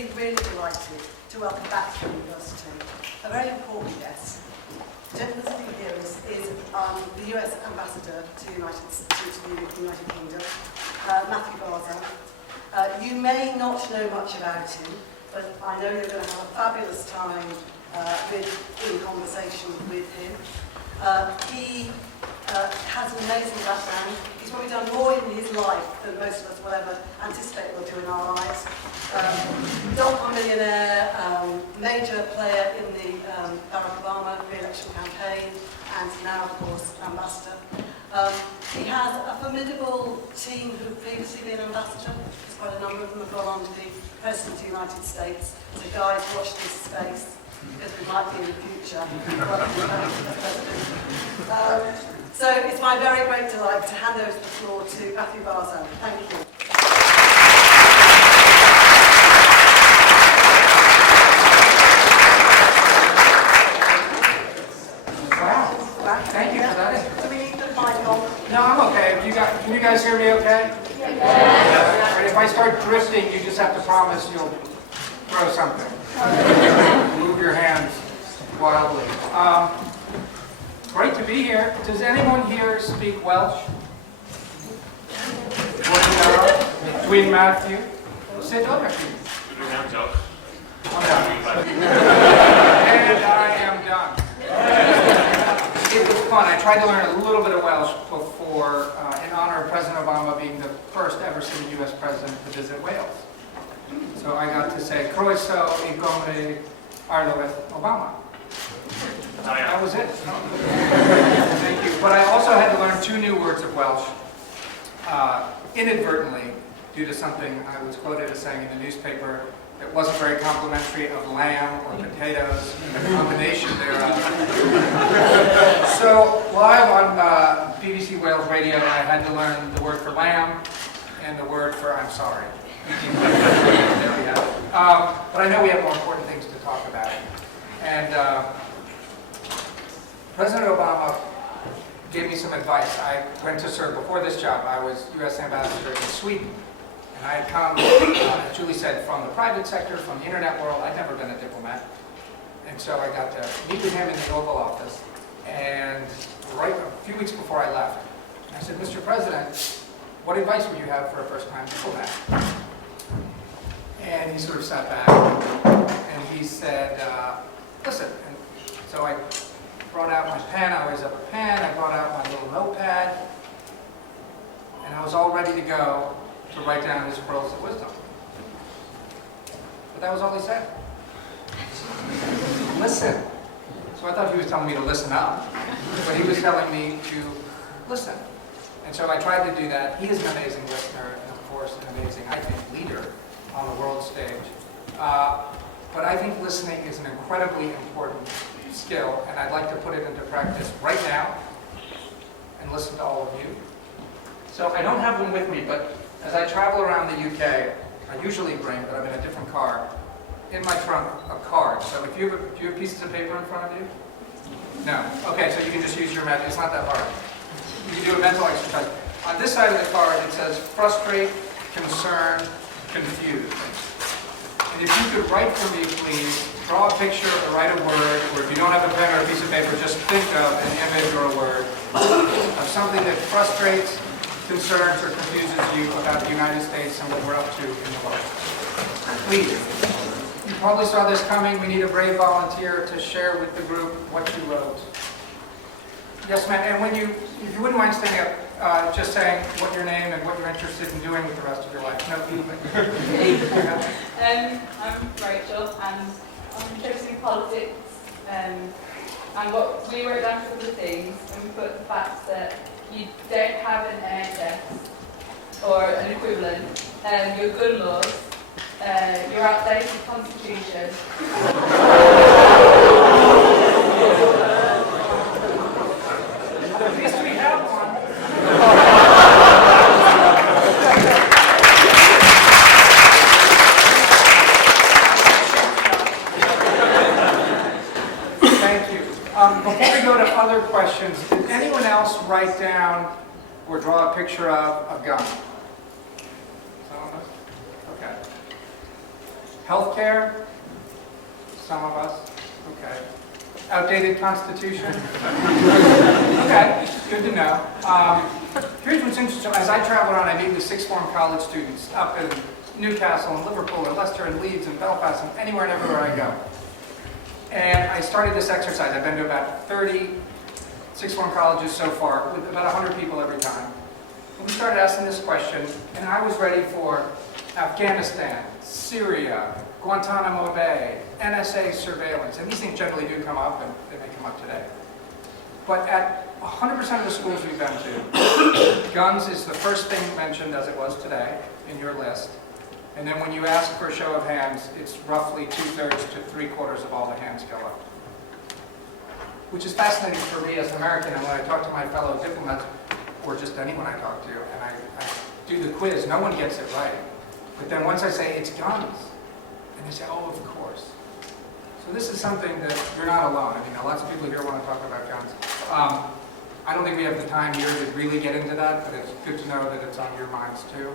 really, really delighted to welcome back to the University a very important guest. The gentleman sitting here is the US Ambassador to the United Kingdom, Matthew Barzun. You may not know much about him, but I know you're going to have a fabulous time in conversation with him. He has an amazing background. He's probably done more in his life than most of us will ever anticipate we'll do in our lives. Dot-com millionaire, major player in the Barack Obama re-election campaign, and now, of course, ambassador. He has a formidable team who have previously been ambassador. There's quite a number of them have gone on to be President of the United States. So guys, watch this space, because we might be in the future. So it's my very great delight to hand over the floor to Matthew Barzun. Thank you. Wow. Thank you for that. Do we need the mic on? No, I'm okay. Can you guys hear me okay? Yeah. Right, if I start drifting, you just have to promise you'll throw something. Move your hands wildly. Great to be here. Does anyone here speak Welsh? Between Matthew? Sit down, Matthew. I'm done. And I am done. It was fun. I tried to learn a little bit of Welsh before, in honor of President Obama being the first ever sitting U.S. president to visit Wales. So I got to say, Croeso I Gymru Arlywydd Obama. That was it. Thank you. But I also had to learn 2 new words of Welsh, inadvertently, due to something I was quoted as saying in the newspaper that wasn't very complimentary of lamb or potatoes, and the combination thereof. So live on BBC Wales Radio, I had to learn the word for lamb and the word for I'm sorry. There we have it. But I know we have more important things to talk about. And President Obama gave me some advice. I went to serve, before this job, I was U.S. Ambassador in Sweden. And I had come, as Julie said, from the private sector, from the internet world. I'd never been a diplomat. And so I got to meet with him in the Oval Office. And right a few weeks before I left, I said, Mr. President, what advice would you have for a first-time diplomat? And he sort of sat back, and he said, listen. And so I brought out my pen. I always have a pen. I brought out my little notepad. And I was all ready to go to write down his pearls of wisdom. But that was all he said. Listen. So I thought he was telling me to listen up, but he was telling me to listen. And so I tried to do that. He is an amazing listener, and of course an amazing, I think, leader on the world stage. But I think listening is an incredibly important skill, and I'd like to put it into practice right now and listen to all of you. So I don't have one with me, but as I travel around the UK, I usually bring, but I'm in a different car, in my trunk, a card. So if do you have pieces of paper in front of you? No. Okay, so you can just use your magic. It's not that hard. You can do a mental exercise. On this side of the card, it says frustrate, concern, confuse. And if you could write for me, please, draw a picture or write a word, or if you don't have a pen or a piece of paper, just think of an image or a word of something that frustrates, concerns, or confuses you about the United States and what we're up to in the world. Please. You probably saw this coming. We need a brave volunteer to share with the group what you wrote. Yes, ma'am. And if you wouldn't mind standing up, just saying what your name and what you're interested in doing with the rest of your life. No, you. I'm Rachel, and I'm interested in politics. And what we wrote down a couple of things, and we put the fact that you don't have an NHS or an equivalent. Your gun laws, your outdated constitution. At least we have one. Thank you. Before we go to other questions, did anyone else write down or draw a picture of a gun? Okay. Healthcare? Some of us. Okay. Outdated constitution? Okay, good to know. Here's what's interesting. As I travel around, I meet with sixth form college students up in Newcastle and Liverpool and Leicester and Leeds and Belfast and anywhere and everywhere I go. And I started this exercise. I've been to about 30 sixth form colleges so far, with about 100 people every time. And we started asking this question, and I was ready for Afghanistan, Syria, Guantanamo Bay, NSA surveillance, and these things generally do come up, and they may come up today. But at 100% of the schools we've been to, guns is the first thing mentioned, as it was today, in your list. And then when you ask for a show of hands, it's roughly 2/3 to 3/4 of all the hands go up. Which is fascinating for me as an American, and when I talk to my fellow diplomats, or just anyone I talk to, and I do the quiz, no one gets it right. But then once I say, it's guns, and they say, oh, of course. So this is something that you're not alone. I mean, lots of people here want to talk about guns. I don't think we have the time here to really get into that, but it's good to know that it's on your minds too.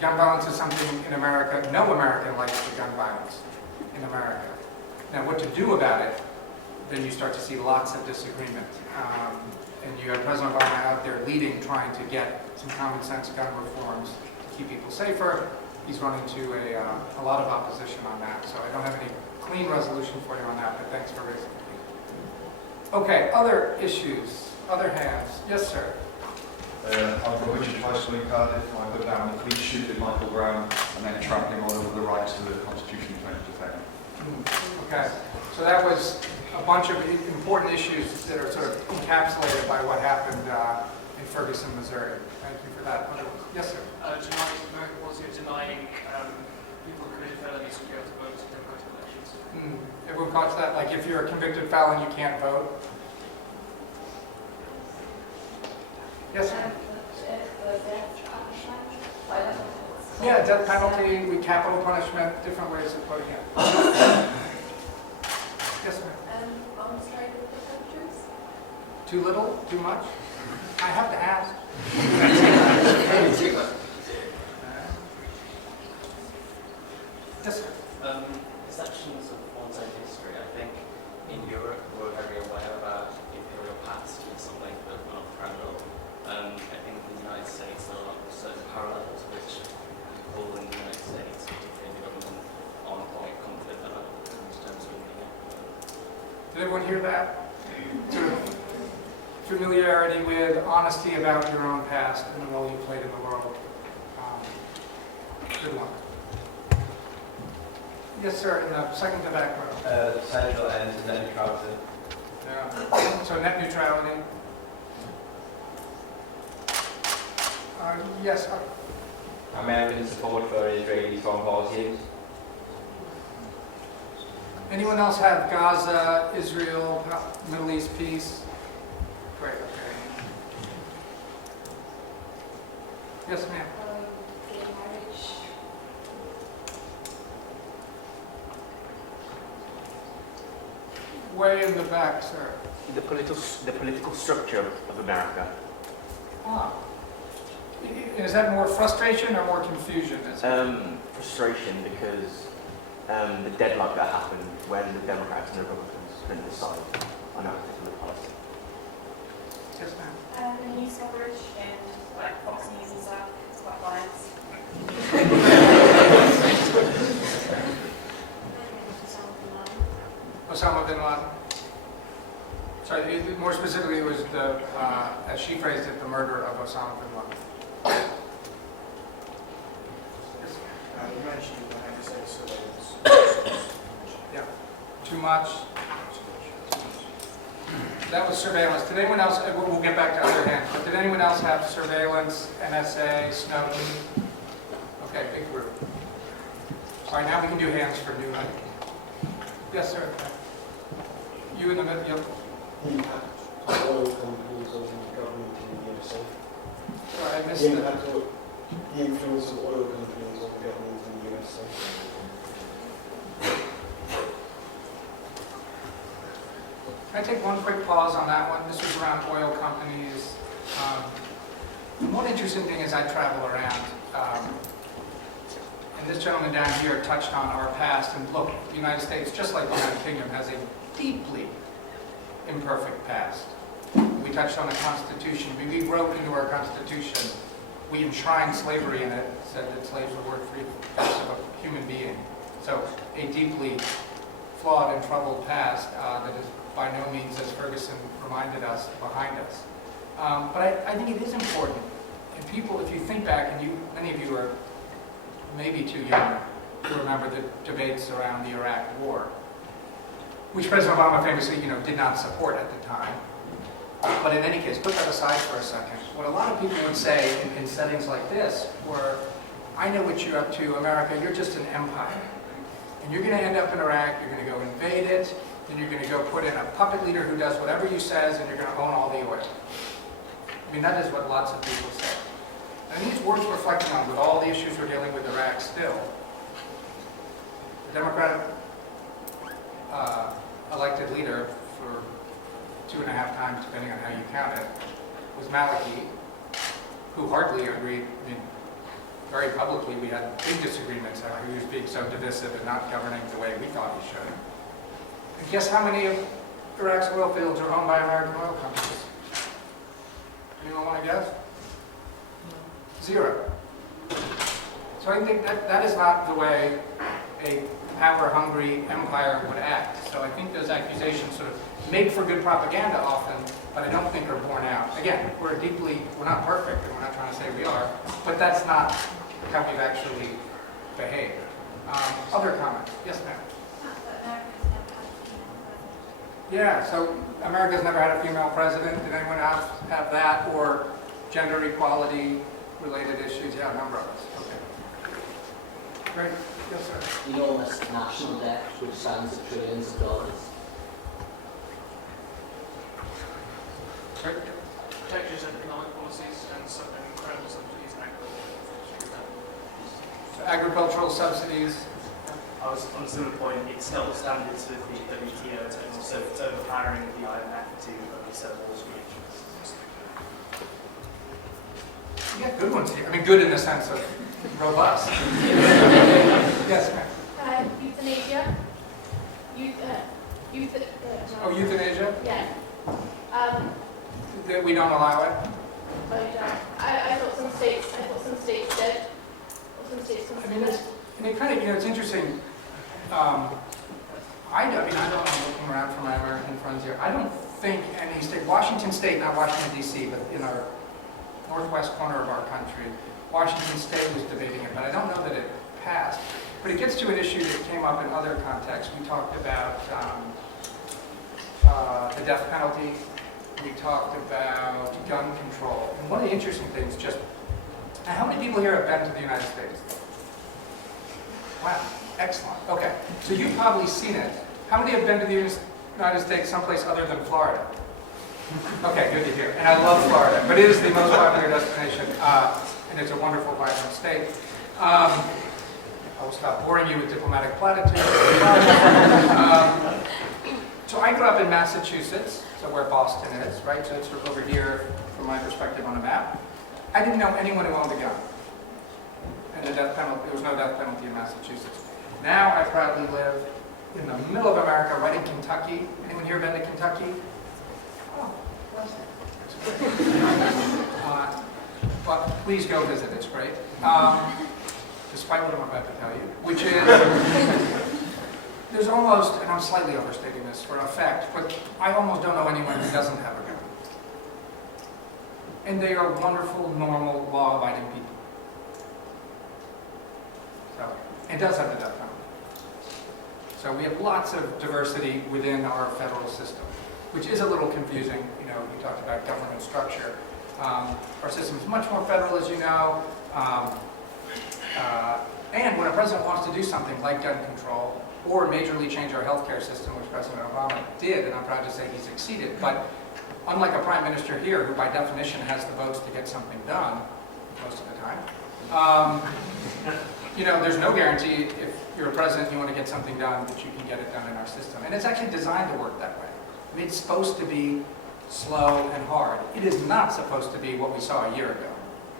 Gun violence is something in America, no American likes the gun violence in America. Now what to do about it, then you start to see lots of disagreement. And you have President Obama out there leading, trying to get some common sense gun reforms to keep people safer. He's run into a lot of opposition on that, so I don't have any clean resolution for you on that, but thanks for raising it. Okay, other issues, other hands. Yes, sir. I've got Richard High School in Cardiff. I put down the police shooting Michael Brown and then trampling all over the rights to the Constitution to defend. Okay, so that was a bunch of important issues that are sort of encapsulated by what happened in Ferguson, Missouri. Thank you for that. Yes, sir. Denying American policy of denying people who committed felonies to be able to vote in democratic elections. Everyone caught that? Like if you're a convicted felon, you can't vote? Yes, sir. Yeah, death penalty, capital punishment, different ways of putting it. Yes, ma'am. Too little? Too much? I have to ask. Yes, sir. Perceptions of one's own history. I think in Europe we're very aware about the imperial past and something that we're not proud of. I think in the United States there are certain parallels which people in the United States, particularly the government, aren't quite confident about in terms of India. Did everyone hear that? Sort of familiarity with, honesty about your own past and the role you played in the world. Good one. Yes, sir, in the second to back row. Central and net neutrality. Yeah. So net neutrality. Yes. American support for Israeli foreign policy. Anyone else have Gaza, Israel, Middle East peace? Great, okay. Yes, ma'am. Gay marriage. Way in the back, sir. The political structure of America. Ah. Is that more frustration or more confusion? Frustration because the deadlock that happened when the Democrats and the Republicans couldn't decide on a particular policy. Yes, ma'am. The news coverage and like Fox News and stuff, it's quite biased. Osama bin Laden. Sorry, more specifically, it was the, as she phrased it, the murder of Osama bin Laden. You mentioned the NSA surveillance. Yeah. Too much. That was surveillance. Did anyone else, we'll get back to other hands, but did anyone else have surveillance, NSA, Snowden? Okay, big group. All right, now we can do hands for new. Yes, sir. You in the middle, yep. The impact of oil companies on the government in the USA. Sorry, I missed The it. impact of the influence of oil companies on the government in the USA. Can I take one quick pause on that one? This was around oil companies. One interesting thing is I travel around, And this gentleman down here touched on our past, and look, the United States, just like the United Kingdom, has a deeply imperfect past. We touched on the Constitution. We wrote into our Constitution, we enshrined slavery in it, said that slaves were worth 3/5 of a human being. So a deeply flawed and troubled past that is by no means, as Ferguson reminded us, behind us. But I think it is important. And people, if you think back, and many of you are maybe too young to remember the debates around the Iraq War, which President Obama famously, did not support at the time. But in any case, put that aside for a second. What a lot of people would say in settings like this were, I know what you're up to, America, you're just an empire. And you're going to end up in Iraq, you're going to go invade it, then you're going to go put in a puppet leader who does whatever you says, and you're going to own all the oil. I mean, that is what lots of people say. And these words reflecting on, with all the issues we're dealing with Iraq still, the Democratic elected leader for 2.5 times, depending on how you count it, was Maliki, who hardly agreed. I mean, very publicly, we had big disagreements on how he was being so divisive and not governing the way we thought he should. And guess how many of Iraq's oil fields are owned by American oil companies? Anyone want to guess? 0. So I think that is not the way a power-hungry empire would act. So I think those accusations sort of make for good propaganda often, but I don't think are borne out. Again, we're not perfect, and we're not trying to say we are, but that's not how we've actually behaved. Other comments? Yes, ma'am. Yeah, so America's never had a female president. Did anyone else have that? Or gender equality related issues? Yeah, a number of us. Okay. Great. Yes, sir. Enormous national debt, which stands at trillions of dollars. Great. Protections and economic policies and incredible subsidies and agriculture. So agricultural subsidies. I was on a similar point, it's double standards with the WTO and also it's overpowering the IMF to only serve Wall Street interests. You got good ones here. I mean, good in the sense of robust. Yes, ma'am. Euthanasia. Oh, euthanasia? Yeah. That we don't allow it? I thought some states did. Or some states I mean, it kind of, it's interesting. I'm looking around for my American friends here. I don't think any state, Washington State, not Washington D.C., but in our northwest corner of our country, Washington State was debating it, but I don't know that it passed. But it gets to an issue that came up in other contexts. We talked about the death penalty. We talked about gun control. And one of the interesting things, now how many people here have been to the United States? Wow, excellent. Okay, so you've probably seen it. How many have been to the United States someplace other than Florida? Okay, good to hear. And I love Florida, but it is the most popular destination, and it's a wonderful, vibrant state. I will stop boring you with diplomatic platitudes. So I grew up in Massachusetts, so where Boston is, right? So it's sort of over here from my perspective on a map. I didn't know anyone who owned a gun. And the death penalty, there was no death penalty in Massachusetts. Now I proudly live in the middle of America, right in Kentucky. Anyone here been to Kentucky? Oh, bless you. But please go visit, it's great. Despite what I'm about to tell you, which is, there's almost, and I'm slightly overstating this for effect, but I almost don't know anyone who doesn't have a gun. And they are wonderful, normal, law-abiding people. So, it does have the death penalty. So we have lots of diversity within our federal system, which is a little confusing. You talked about government structure. Our system is much more federal, as you know. And when a president wants to do something like gun control, or majorly change our healthcare system, which President Obama did, and I'm proud to say he succeeded, but unlike a prime minister here, who by definition has the votes to get something done, most of the time, there's no guarantee if you're a president, you want to get something done, that you can get it done in our system. And it's actually designed to work that way. I mean, it's supposed to be slow and hard. It is not supposed to be what we saw a year ago.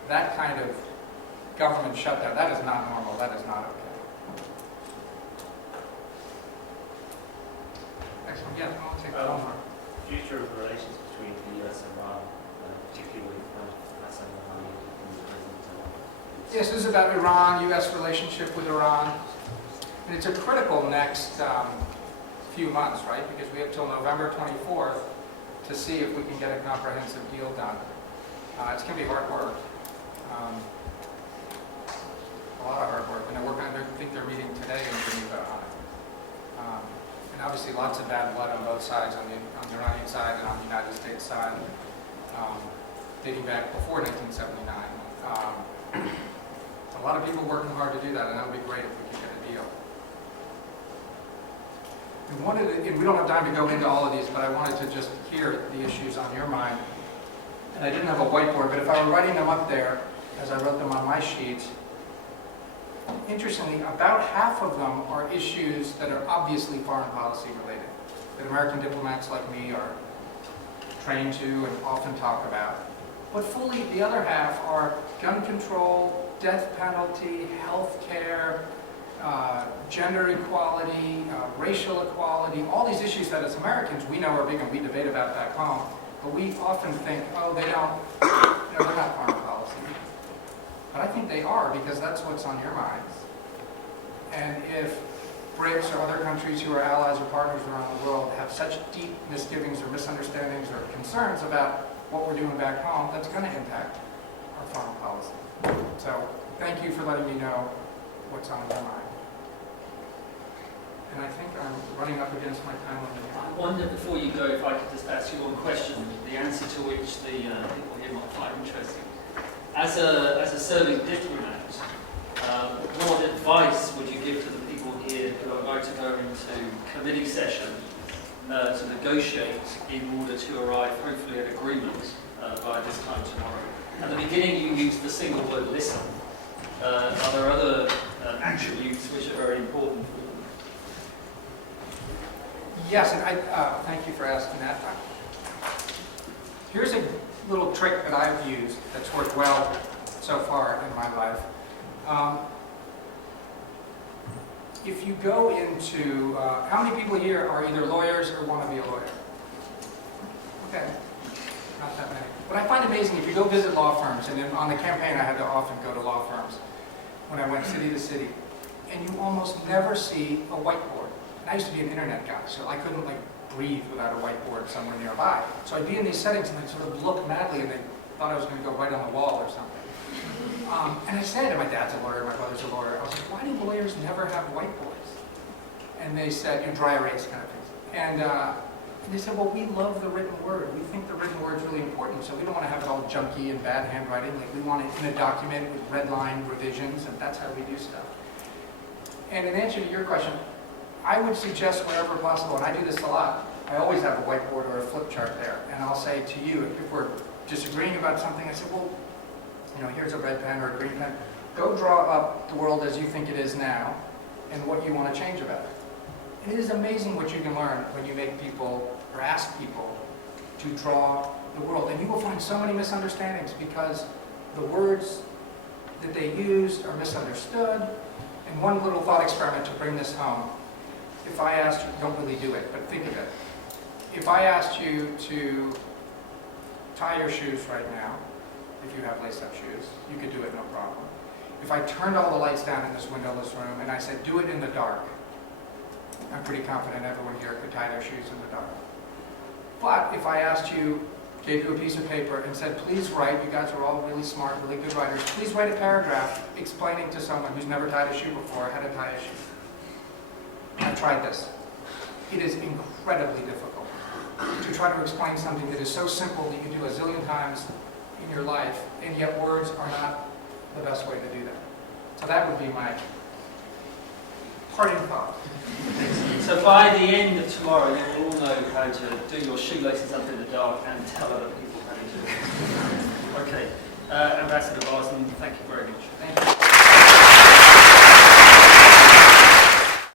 That kind of government shutdown. That is not normal. That is not okay. Excellent. Yeah, I'll take that one. Future of relations between the US and Iran, particularly with Hassan Rouhani in the present. Yes, this is about Iran, U.S. relationship with Iran. And it's a critical next few months, right? Because we have till November 24th to see if we can get a comprehensive deal done. It's going to be hard work. A lot of hard work. And I think they're meeting today in Geneva on it. And obviously lots of bad blood on both sides, on the Iranian side and on the United States side, dating back before 1979. A lot of people working hard to do that, and that would be great if we could get a deal. And we don't have time to go into all of these, but I wanted to just hear the issues on your mind. And I didn't have a whiteboard, but if I were writing them up there, as I wrote them on my sheet, interestingly, about half of them are issues that are obviously foreign policy related, that American diplomats like me are trained to and often talk about. But fully, the other half are gun control, death penalty, health care, gender equality, racial equality, all these issues that as Americans we know are big and we debate about back home, but we often think, oh, they're not foreign policy. But I think they are, because that's what's on your minds. And if Brits or other countries who are allies or partners around the world have such deep misgivings or misunderstandings or concerns about what we're doing back home, that's going to impact our foreign policy. So thank you for letting me know what's on your mind. And I think I'm running up against my time limit here. I wonder, before you go, if I could just ask you one question, the answer to which the people here might find interesting. As a serving diplomat, what advice would you give to the people here who are about to go into committee session to negotiate in order to arrive, hopefully, at agreement by this time tomorrow? At the beginning, you used the single word "listen." Are there other attributes which are very important for them? Yes, and thank you for asking that. Here's a little trick that I've used that's worked well so far in my life. If you go into, how many people here are either lawyers or want to be a lawyer? Okay, not that many. But I find amazing, if you go visit law firms, and on the campaign I had to often go to law firms when I went city to city, and you almost never see a whiteboard. And I used to be an internet guy, so I couldn't breathe without a whiteboard somewhere nearby. So I'd be in these settings and I'd sort of look madly, and they thought I was going to go right on the wall or something. And I said, my dad's a lawyer, my brother's a lawyer. I was like, why do lawyers never have whiteboards? And they said, dry erase kind of things. And they said, well, we love the written word. We think the written word's really important, so we don't want to have it all junky and bad handwriting. We want it in a document with red line revisions, and that's how we do stuff. And in answer to your question, I would suggest wherever possible, and I do this a lot, I always have a whiteboard or a flip chart there, and I'll say to you, if we're disagreeing about something, I say, well, here's a red pen or a green pen. Go draw up the world as you think it is now and what you want to change about it. And it is amazing what you can learn when you make people or ask people to draw the world. And you will find so many misunderstandings because the words that they use are misunderstood. And one little thought experiment to bring this home. If I asked you, don't really do it, but think of it. If I asked you to tie your shoes right now, if you have lace-up shoes, you could do it no problem. If I turned all the lights down in this windowless room and I said, do it in the dark, I'm pretty confident everyone here could tie their shoes in the dark. But if I asked you, gave you a piece of paper and said, please write, you guys are all really smart, really good writers, please write a paragraph explaining to someone who's never tied a shoe before how to tie a shoe. I've tried this. It is incredibly difficult to try to explain something that is so simple that you do a zillion times in your life, and yet words are not the best way to do that. So that would be my parting thought. So by the end of tomorrow, you will all know how to do your shoelaces up in the dark and tell other people how to do it. Okay. Ambassador Barzun, thank you very much. Thank you.